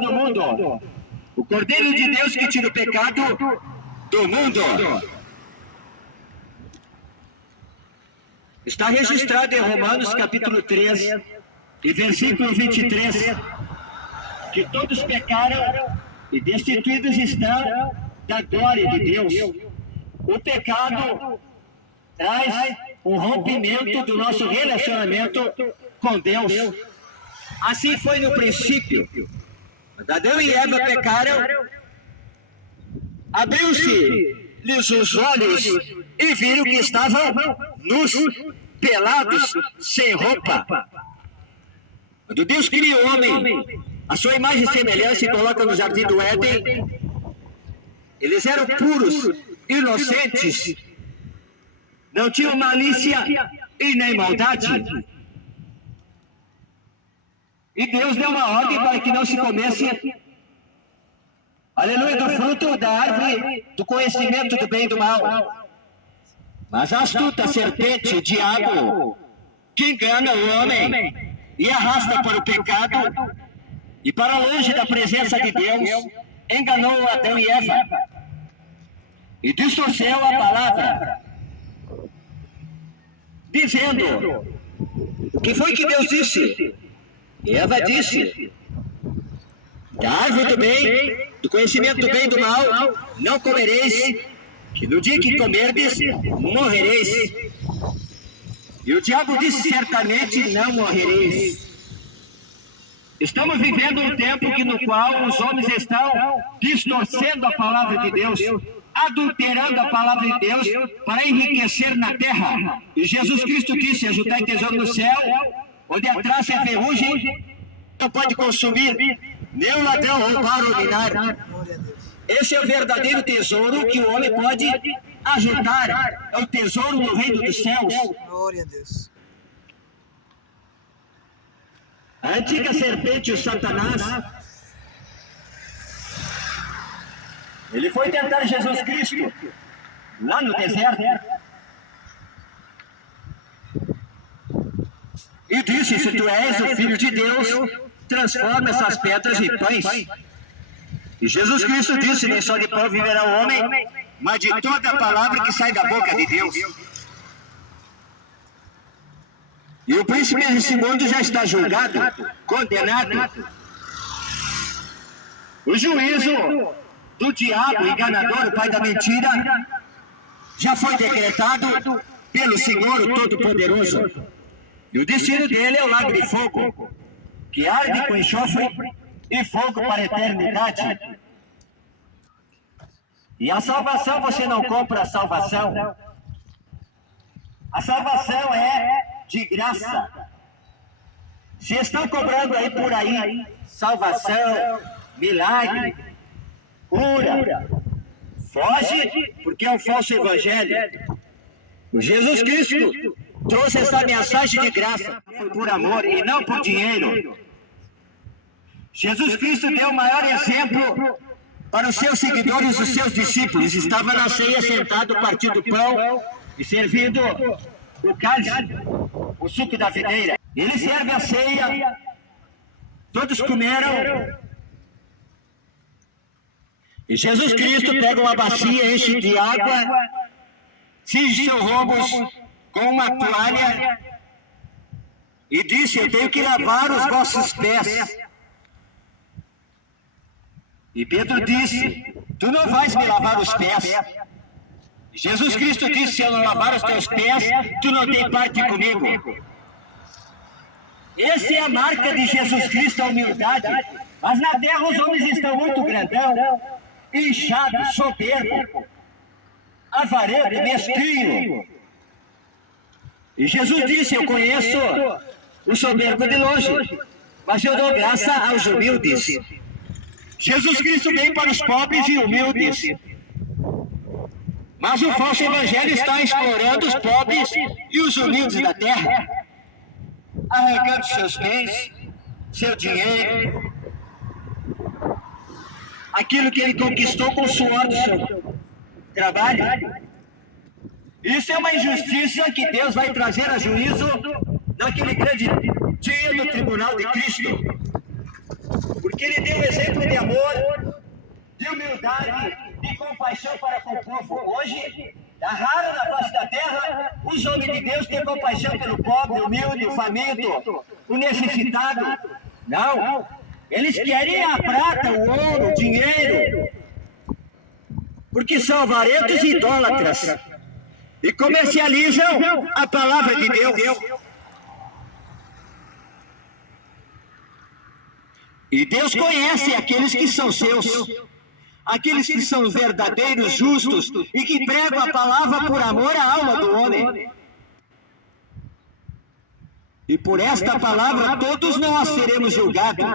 Salvador do mundo, o Cordeiro de Deus que tira o pecado do mundo. Está registrado em Romanos capítulo 3 e versículo 23, que todos pecaram e destituídos estão da glória de Deus. O pecado traz o rompimento do nosso relacionamento com Deus. Assim foi no princípio. Quando Adão e Eva pecaram, abriu-se-lhes os olhos e viram que estavam nus, pelados, sem roupa. Quando Deus cria o homem, a sua imagem e semelhança, e coloca no jardim do Éden, eles eram puros, inocentes, não tinham malícia e nem maldade. E Deus deu uma ordem para que não se comesse, aleluia, do fruto da árvore do conhecimento do bem e do mal. Mas a astuta serpente, o diabo, que engana o homem e arrasta para o pecado e para longe da presença de Deus, enganou Adão e Eva e distorceu a palavra, dizendo: o que foi que Deus disse? Eva disse: da árvore do bem, do conhecimento do bem e do mal, não comereis, que no dia que comerdes, morrereis. E o diabo disse: certamente não morrereis. Estamos vivendo um tempo no qual os homens estão distorcendo a palavra de Deus, adulterando a palavra de Deus para enriquecer na terra. E Jesus Cristo disse: ajuntai tesouro no céu, onde a traça é ferrugem, não pode consumir, nem o ladrão roubar ou minar. Esse é o verdadeiro tesouro que o homem pode ajuntar, é o tesouro no reino dos céus. Glória a Deus. A antiga serpente, o Satanás, ele foi tentar Jesus Cristo lá no deserto e disse: se tu és o Filho de Deus, transforma essas pedras em pães. E Jesus Cristo disse: nem só de pão viverá o homem, mas de toda a palavra que sai da boca de Deus. E o príncipe desse mundo já está julgado, condenado. O juízo do diabo, enganador, o pai da mentira, já foi decretado pelo Senhor, o Todo-Poderoso. E o destino dele é o lago de fogo, que arde com enxofre e fogo para a eternidade. E a salvação, você não compra a salvação. A salvação é de graça. Se estão cobrando aí por aí salvação, milagre, cura, foge, porque é um falso evangelho. O Jesus Cristo trouxe essa mensagem de graça, foi por amor e não por dinheiro. Jesus Cristo deu o maior exemplo para os seus seguidores, os seus discípulos. Estava na ceia sentado, partindo o pão e servindo o cálice, o suco da videira. Ele serve a ceia, todos comeram. E Jesus Cristo pega uma bacia, enche de água, cinge seus rombos com uma toalha e disse: eu tenho que lavar os vossos pés. E Pedro disse: tu não vais me lavar os pés. Jesus Cristo disse: se eu não lavar os teus pés, tu não tem parte comigo. Essa é a marca de Jesus Cristo, a humildade. Mas na terra os homens estão muito grandão, inchado, soberbo, avarento, mesquinho. E Jesus disse: eu conheço o soberbo de longe, mas eu dou graça aos humildes. Jesus Cristo veio para os pobres e humildes, mas o falso evangelho está explorando os pobres e os humildes da terra, arrancando seus bens, seu dinheiro, aquilo que ele conquistou com o suor do seu trabalho. Isso é uma injustiça que Deus vai trazer a juízo naquele grande dia do tribunal de Cristo. Porque porque ele deu exemplo de amor, de humildade, de compaixão para com o povo. Hoje, é raro na face da terra os homens de Deus terem compaixão pelo pobre, humilde, o faminto, o necessitado. Não, eles querem a prata, o ouro, o dinheiro, porque são avarentos e idólatras e comercializam a palavra de Deus. E Deus conhece aqueles que são seus, aqueles que são verdadeiros, justos e que pregam a palavra por amor à alma do homem. E por esta palavra todos nós seremos julgados.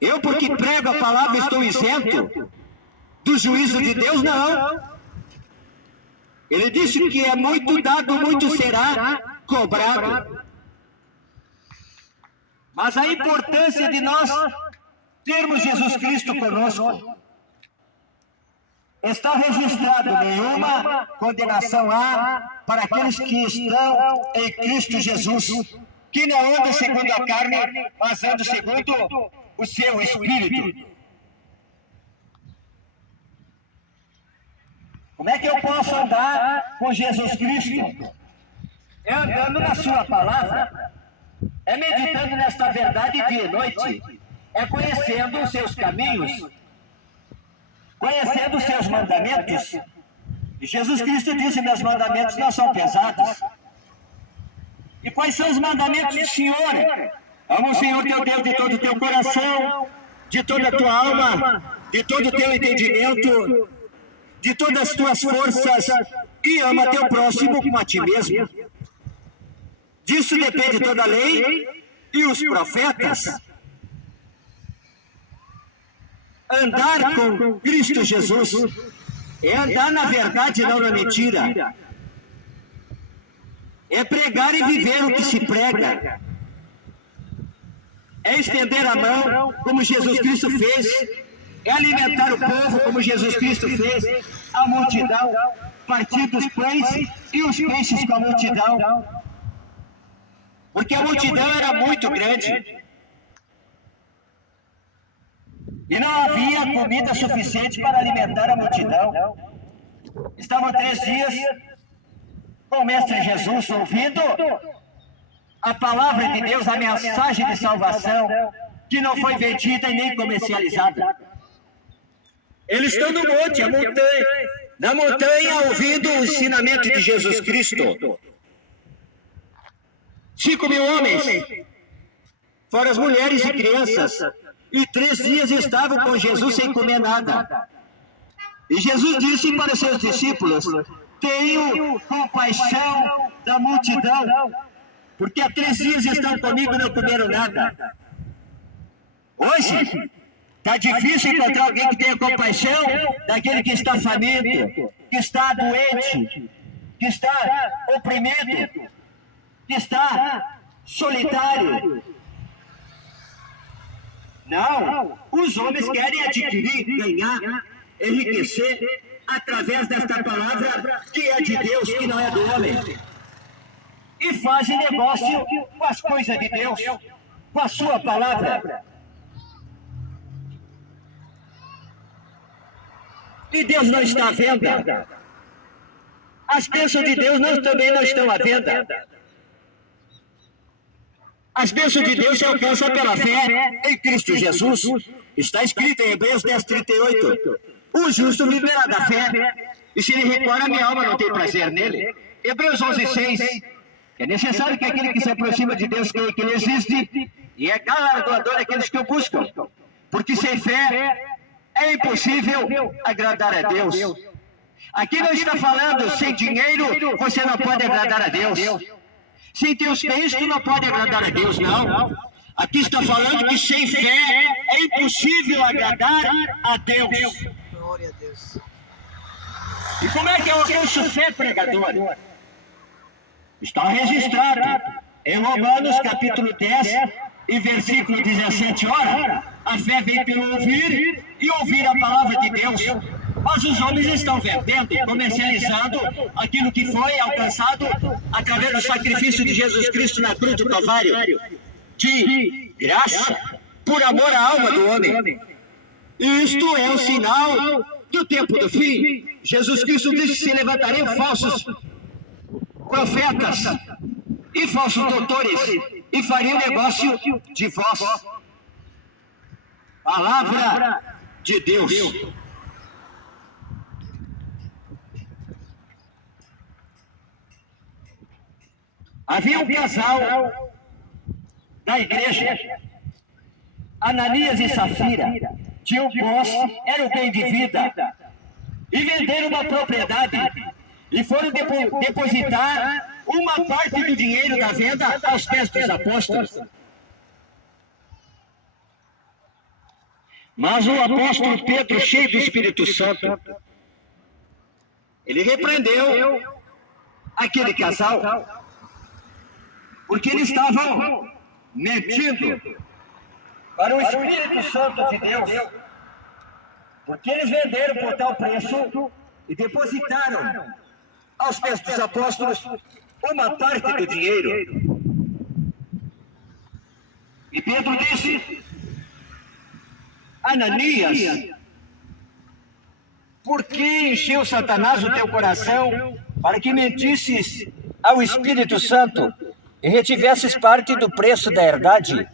Eu, porque prego a palavra, estou isento do juízo de Deus? Não. Ele disse que é muito dado, muito será cobrado. Mas a importância de nós termos Jesus Cristo conosco está registrado. Nenhuma condenação há para aqueles que estão em Cristo Jesus, que não andam segundo a carne, mas andam segundo o seu Espírito. Como é que eu posso andar com Jesus Cristo? É andando na sua palavra, é meditando nesta verdade dia e noite, é conhecendo os seus caminhos, conhecendo os seus mandamentos. E Jesus Cristo disse: meus mandamentos não são pesados. E quais são os mandamentos do Senhor? Ama o Senhor teu Deus de todo o teu coração, de toda a tua alma, de todo o teu entendimento, de todas as tuas forças, e ama teu próximo como a ti mesmo. Disso depende toda a lei e os profetas. Andar com Cristo Jesus é andar na verdade, não na mentira. É pregar e viver o que se prega. É estender a mão, como Jesus Cristo fez. É alimentar o povo, como Jesus Cristo fez. A multidão, partir dos pães e os peixes com a multidão. Porque a multidão era muito grande. E não havia comida suficiente para alimentar a multidão. Estavam 3 dias com o Mestre Jesus ouvindo a palavra de Deus, a mensagem de salvação, que não foi vendida e nem comercializada. Eles estão no monte, na montanha, ouvindo o ensinamento de Jesus Cristo. 5.000 homens, fora as mulheres e crianças, e 3 dias estavam com Jesus sem comer nada. E Jesus disse para os seus discípulos: tenho compaixão da multidão, porque há 3 dias estão comigo e não comeram nada. Hoje, está difícil encontrar alguém que tenha compaixão daquele que está faminto, que está doente, que está oprimido, que está solitário. Não, os homens querem adquirir, ganhar, enriquecer através desta palavra que é de Deus, que não é do homem. E fazem negócio com as coisas de Deus, com a sua palavra. E Deus não está à venda. As bênçãos de Deus também não estão à venda. As bênçãos de Deus se alcançam pela fé em Cristo Jesus. Está escrito em Hebreus 10:38. O justo viverá da fé, e se ele recorre, a minha alma não tem prazer nele. Hebreus 11:6. É necessário que aquele que se aproxima de Deus creia que ele existe, e é galardoador daqueles que o buscam. Porque sem fé é impossível agradar a Deus. Aqui não está falando sem dinheiro você não pode agradar a Deus. Sem teus bens tu não pode agradar a Deus, não. Aqui está falando que sem fé é impossível agradar a Deus. Glória a Deus. E como é que eu alcanço fé, pregador? Está registrado em Romanos capítulo 10 e versículo 17. Ora, a fé vem pelo ouvir e ouvir a palavra de Deus. Mas os homens estão vendendo e comercializando aquilo que foi alcançado através do sacrifício de Jesus Cristo na cruz do Calvário. De graça, por amor à alma do homem. Isto é o sinal do tempo do fim. Jesus Cristo disse que se levantariam falsos profetas e falsos doutores e fariam negócio de vós. Palavra de Deus. Havia um casal da igreja, Ananias e Safira, tinham posse, era o bem de vida, e venderam uma propriedade e foram depositar uma parte do dinheiro da venda aos pés dos apóstolos. Mas o apóstolo Pedro, cheio do Espírito Santo, ele repreendeu aquele casal, porque eles estavam mentindo para o Espírito Santo de Deus, porque eles venderam por tal preço e depositaram aos pés dos apóstolos uma parte do dinheiro. E Pedro disse: Ananias, por que encheu Satanás o teu coração para que mentisses ao Espírito Santo e retivesses parte do preço da herdade?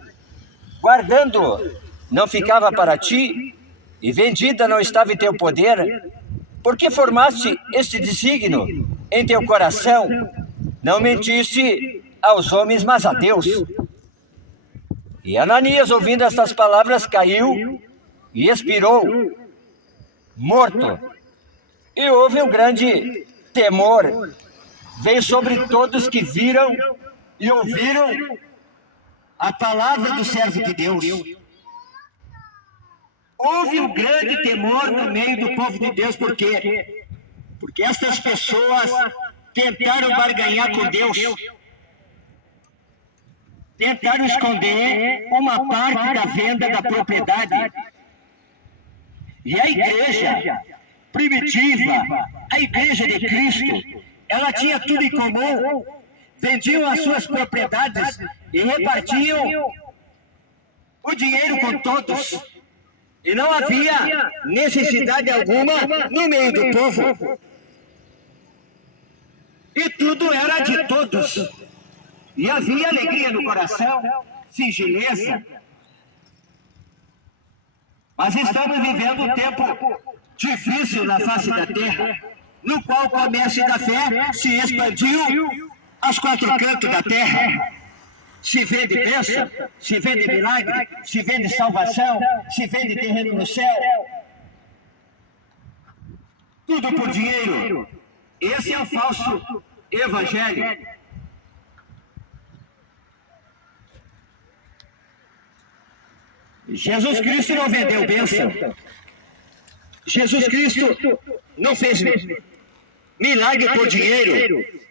Guardando, não ficava para ti, e vendida não estava em teu poder? Por que formaste este desígnio em teu coração? Não mentiste aos homens, mas a Deus. E Ananias, ouvindo estas palavras, caiu e expirou, morto. E houve um grande temor, veio sobre todos que viram e ouviram a palavra do servo de Deus. Houve um grande temor no meio do povo de Deus, por quê? Porque estas pessoas tentaram barganhar com Deus, tentaram esconder uma parte da venda da propriedade. E a igreja primitiva, a igreja de Cristo, ela tinha tudo em comum. Vendiam as suas propriedades e repartiam o dinheiro com todos. E não havia necessidade alguma no meio do povo. E tudo era de todos. E havia alegria no coração, singeleza. Mas estamos vivendo um tempo difícil na face da terra, no qual o comércio da fé se expandiu aos quatro cantos da terra. Se vende bênção, se vende milagre, se vende salvação, se vende terreno no céu. Tudo por dinheiro. Esse é o falso evangelho. Jesus Cristo não vendeu bênção. Jesus Cristo não fez milagre por dinheiro.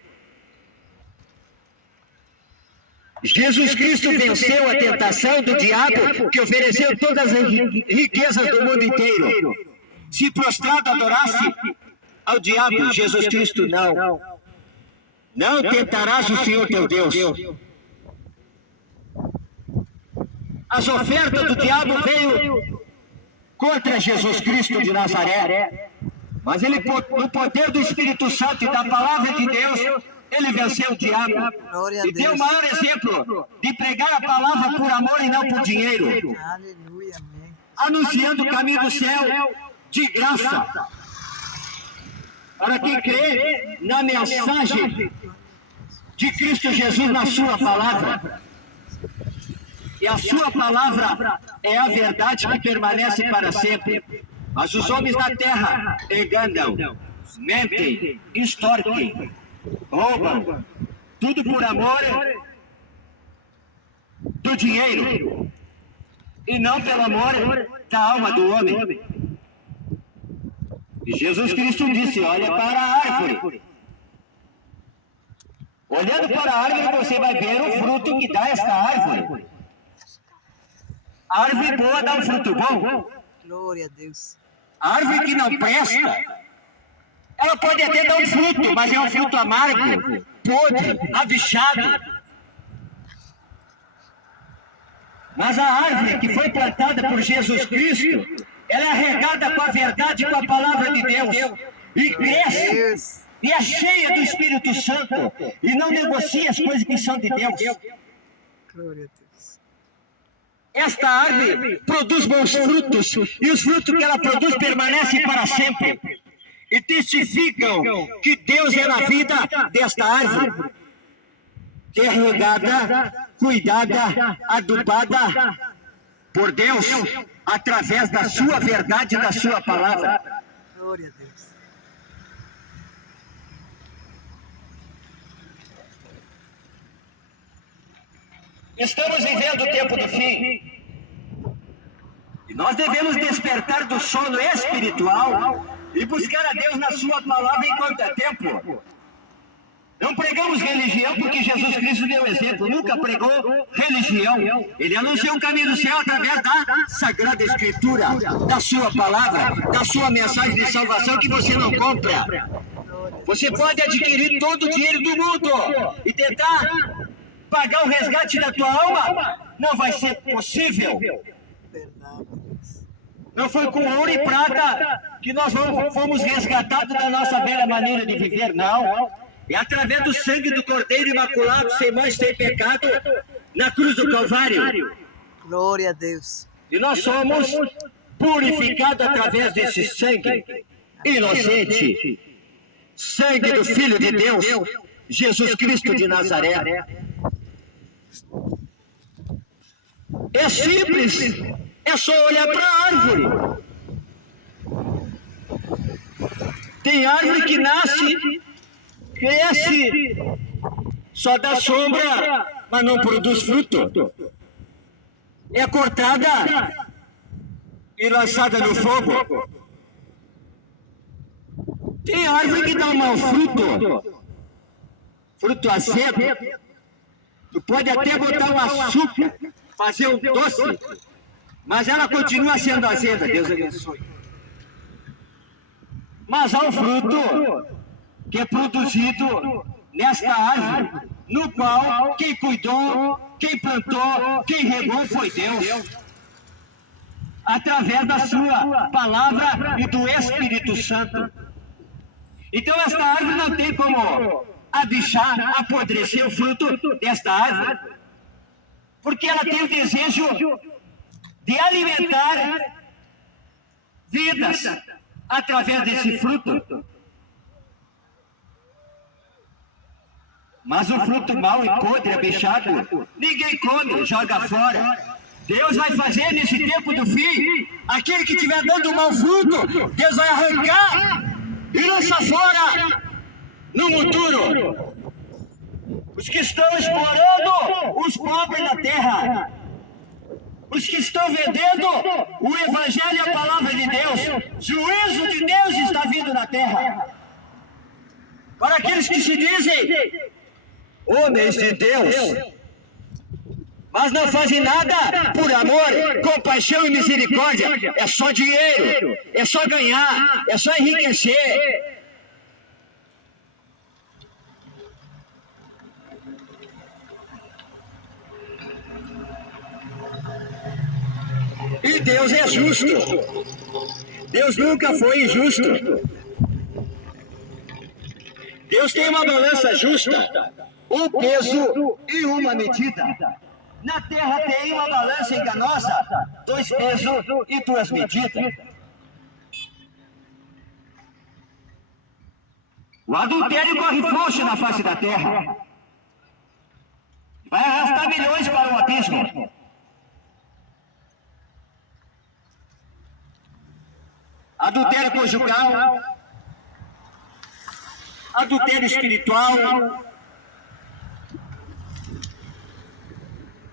Jesus Cristo venceu a tentação do diabo, que ofereceu todas as riquezas do mundo inteiro. Se prostrado adorasse ao diabo, Jesus Cristo não. Não tentarás o Senhor teu Deus. As ofertas do diabo veio contra Jesus Cristo de Nazaré, mas ele, no poder do Espírito Santo e da palavra de Deus, ele venceu o diabo e deu o maior exemplo de pregar a palavra por amor e não por dinheiro. Aleluia, amém. Anunciando o caminho do céu de graça para quem crê na mensagem de Cristo Jesus na sua palavra. E a sua palavra é a verdade que permanece para sempre. Mas os homens da terra enganam, mentem, extorquem, roubam, tudo por amor do dinheiro e não pelo amor da alma do homem. E Jesus Cristo disse: olha para a árvore. Olhando para a árvore, você vai ver o fruto que dá esta árvore. A árvore boa dá um fruto bom. Glória a Deus. A árvore que não presta, ela pode até dar um fruto, mas é um fruto amargo, podre, avichado. Mas a árvore que foi plantada por Jesus Cristo, ela é regada com a verdade, com a palavra de Deus. E cresce, Deus. e é cheia do Espírito Santo. E não negocia as coisas que são de Deus. Glória a Deus. Esta árvore produz bons frutos. E os frutos que ela produz permanecem para sempre. E testificam que Deus é na vida desta árvore, que é regada, cuidada, adubada por Deus, através da sua verdade e da sua palavra. Glória a Deus. Estamos vivendo o tempo do fim. E nós devemos despertar do sono espiritual e buscar a Deus na sua palavra enquanto é tempo. Não pregamos religião porque Jesus Cristo deu exemplo, nunca pregou religião. Ele anunciou o caminho do céu através da Sagrada Escritura, da sua palavra, da sua mensagem de salvação que você não compra. Você pode adquirir todo o dinheiro do mundo e tentar pagar o resgate da tua alma, não vai ser possível. Verdade, Deus. Não foi com ouro e prata que nós fomos resgatados da nossa velha maneira de viver, não. É através do sangue do Cordeiro Imaculado, sem mancha, sem pecado, na cruz do Calvário. Glória a Deus. E nós somos purificados através desse sangue inocente. Sangue do Filho de Deus, Jesus Cristo de Nazaré. É simples, é só olhar para a árvore. Tem árvore que nasce, cresce, só dá sombra, mas não produz fruto. É cortada e lançada no fogo. Tem árvore que dá um mau fruto, fruto azedo. Tu pode até botar um açúcar, fazer um doce, mas ela continua sendo azeda, Deus abençoe. Mas há um fruto que é produzido nesta árvore, no qual quem cuidou, quem plantou, quem regou foi Deus, através da sua palavra e do Espírito Santo. Então esta árvore não tem como deixar apodrecer o fruto desta árvore, porque ela tem o desejo de alimentar vidas através desse fruto. Mas o fruto mau e podre, abechado, ninguém come, joga fora. Deus vai fazer nesse tempo do fim, aquele que estiver dando mau fruto, Deus vai arrancar e lançar fora no monturo. Os que estão explorando os pobres na terra, os que estão vendendo o Evangelho e a palavra de Deus, juízo de Deus está vindo na terra. Para aqueles que se dizem homens de Deus, mas não fazem nada por amor, compaixão e misericórdia, é só dinheiro, é só ganhar, é só enriquecer. E Deus é justo. Deus nunca foi injusto. Deus tem uma balança justa, um peso e uma medida. Na terra tem uma balança enganosa, 2 pesos e 2 medidas. O adultério corre frouxo na face da terra. Vai arrastar milhões para o abismo. Adultério conjugal, adultério espiritual,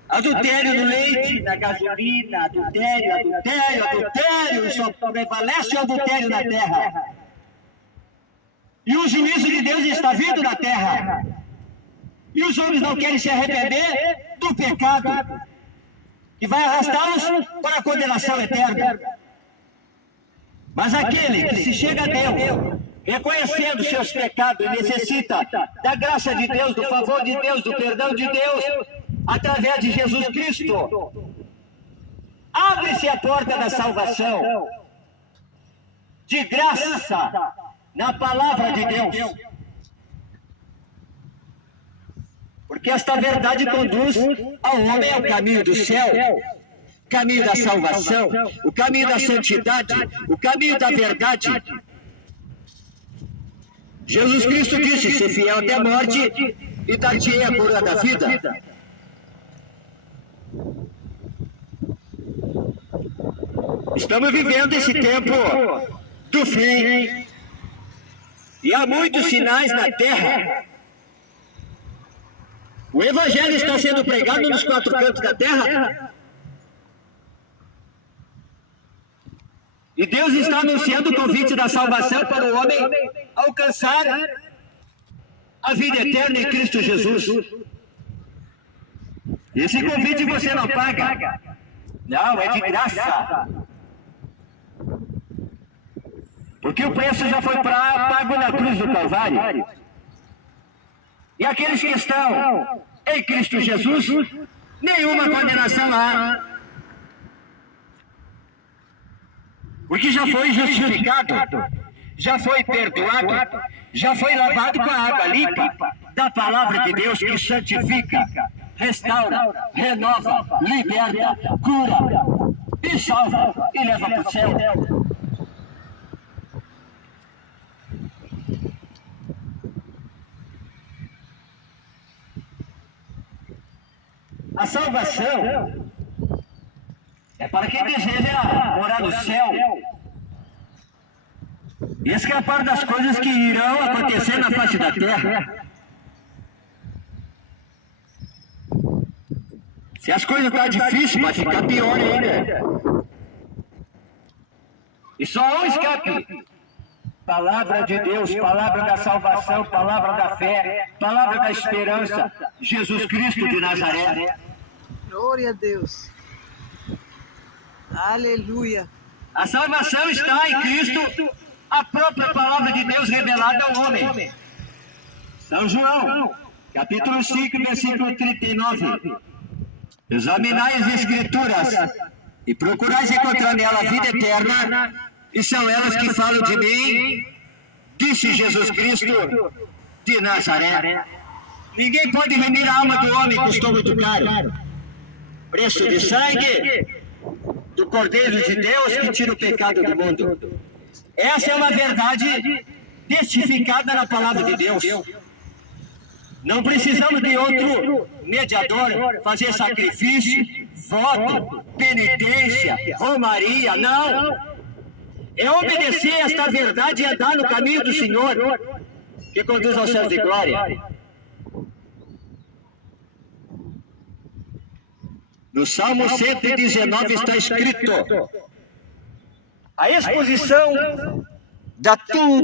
adultério no leite, na gasolina, adultério, só prevalece o adultério na terra. E o juízo de Deus está vindo na terra. E os homens não querem se arrepender do pecado, que vai arrastá-los para a condenação eterna. Mas aquele que se chega a Deus, reconhecendo seus pecados, necessita da graça de Deus, do favor de Deus, do perdão de Deus, através de Jesus Cristo, Abre-se a porta da salvação, de graça, na palavra de Deus. Porque esta verdade conduz ao homem ao caminho do céu, caminho da salvação, o caminho da santidade, o caminho da verdade. Jesus Cristo disse: ser fiel até a morte e dar-te-ei a coroa da vida. Estamos vivendo esse tempo do fim e há muitos sinais na terra. O Evangelho está sendo pregado nos 4 cantos da terra. E Deus está anunciando o convite da salvação para o homem alcançar a vida eterna em Cristo Jesus. Esse convite você não paga. Não, é de graça. Porque o preço já foi pago na cruz do Calvário. E aqueles que estão em Cristo Jesus, nenhuma condenação há. Porque já foi justificado, já foi perdoado, já foi lavado com a água limpa da palavra de Deus que santifica, restaura, renova, liberta, cura e salva e leva para o céu. A salvação é para quem deseja morar no céu. Isso que é a parte das coisas que irão acontecer na face da terra. Se as coisas estão difíceis, vai ficar pior ainda. E só há um escape. Palavra de Deus, palavra da salvação, palavra da fé, palavra da esperança. Jesus Cristo de Nazaré. Glória a Deus. Aleluia. A salvação está em Cristo, a própria palavra de Deus revelada ao homem. São João, capítulo 5, versículo 39. Examinai as Escrituras e procurais encontrar nela a vida eterna, e são elas que falam de mim, disse Jesus Cristo de Nazaré. Ninguém pode remir a alma do homem, custou muito caro. Preço de sangue do Cordeiro de Deus que tira o pecado do mundo. Essa é uma verdade testificada na palavra de Deus. Não precisamos de outro mediador, fazer sacrifício, voto, penitência, romaria, não. É obedecer esta verdade e andar no caminho do Senhor, que conduz aos céus de glória. No Salmo 119 está escrito: a exposição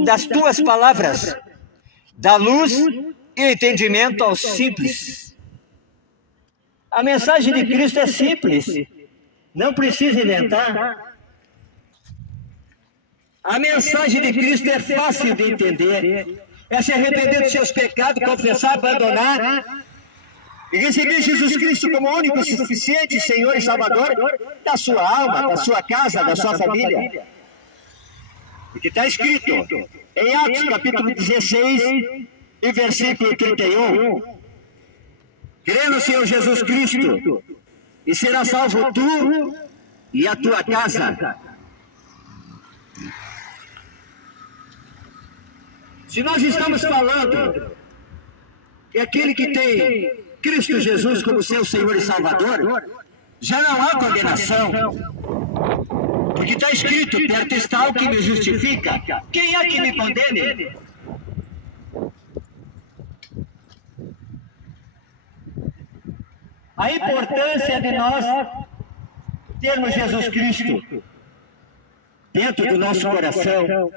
das tuas palavras dá luz e entendimento aos simples. A mensagem de Cristo é simples, não precisa inventar. A mensagem de Cristo é fácil de entender. É se arrepender dos seus pecados, confessar, abandonar e receber Jesus Cristo como único, suficiente Senhor e Salvador da sua alma, da sua casa, da sua família. Porque está escrito em Atos capítulo 16 e versículo 31. Crê no Senhor Jesus Cristo e será salvo tu e a tua casa. Se nós estamos falando que aquele que tem Cristo Jesus como seu Senhor e Salvador, já não há condenação. Porque está escrito: perto está o que me justifica. Quem é que me condene? A importância de nós termos Jesus Cristo dentro do nosso coração